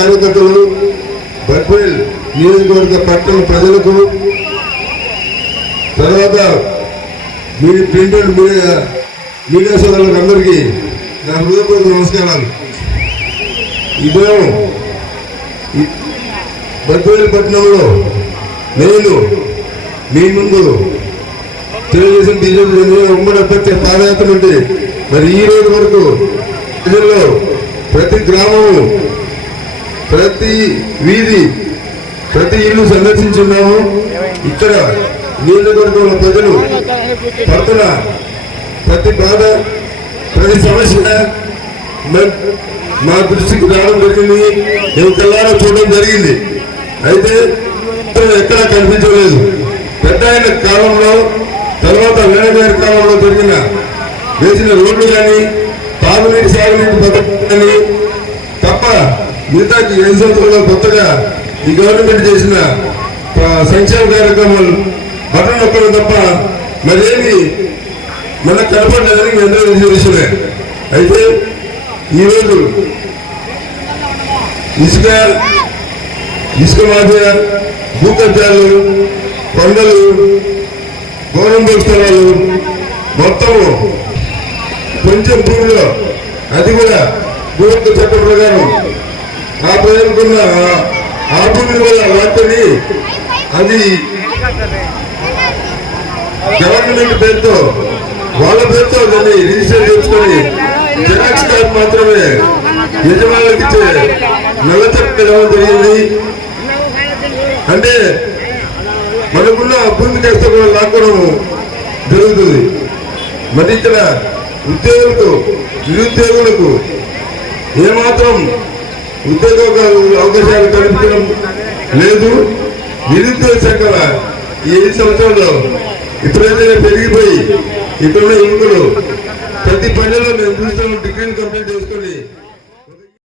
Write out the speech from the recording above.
కార్యకర్తలను బద్వేల్ నియోజకవర్గ పట్టణ ప్రజలకు తర్వాత మీ ప్రింట్ మీడియా మీడియా సోదరులకు అందరికీ నా హృదయపూర్వక నమస్కారాలు. ఇదే బద్వేల్ పట్టణంలో నేను మీ ముందు తెలుగుదేశం బీజేపీ ఉమ్మడి అభ్యర్థి పాదయాత్ర నుండి మరి ఈ రోజు వరకు ప్రజల్లో ప్రతి గ్రామము ప్రతి వీధి ప్రతి ఇల్లు సందర్శించున్నాము. ఇక్కడ నియోజకవర్గంలో ప్రజలు పడుతున్న ప్రతి బాధ ప్రతి సమస్య మా దృష్టికి రావడం జరిగింది. మేము కల్లారా చూడడం జరిగింది. అయితే ఎక్కడా కనిపించలేదు. పెద్ద ఆయన కాలంలో తర్వాత వేణగారి కాలంలో జరిగిన వేసిన రోడ్లు కానీ తాగునీటి సాగునీటి పథకం కానీ మిగతా ఐదు సంవత్సరాల్లో కొత్తగా ఈ గవర్నమెంట్ చేసిన సంక్షేమ కార్యక్రమాలు. బటన్ నొక్కడం తప్ప మరేమి మనకు కనపడలేదని మీ అందరూ తెలిసిన విషయమే అయితే ఈరోజు ఇసుక ఇసుక మాఫియా భూకబ్జాలు కొండలు గౌరవ స్థలాలు మొత్తము కొంచెం భూమిలో. అది కూడా భూమిక చట్టం ప్రకారం ఆ ప్రజలకున్న ఆ- వల్ల వాటిని అది గవర్నమెంట్ పేరుతో వాళ్ళ పేరుతో దాన్ని రిజిస్టర్ చేసుకొని జెరాక్స్ కార్డు మాత్రమే యజమానులకు ఇచ్చే నల్ల చెప్పడం జరిగింది. అంటే మనకున్న భూమి చేస్తే కూడా లాక్కోవడం జరుగుతుంది. మరి ఇక్కడ ఉద్యోగులకు నిరుద్యోగులకు ఏమాత్రం ఉద్యోగ అవకాశాలు కల్పించడం లేదు. నిరుద్యోగ శాఖల ఈ సంవత్సరంలో ఇప్పుడైతే పెరిగిపోయి ఇక్కడున్న యువకులు ప్రతి పనిలో మేము చూస్తూ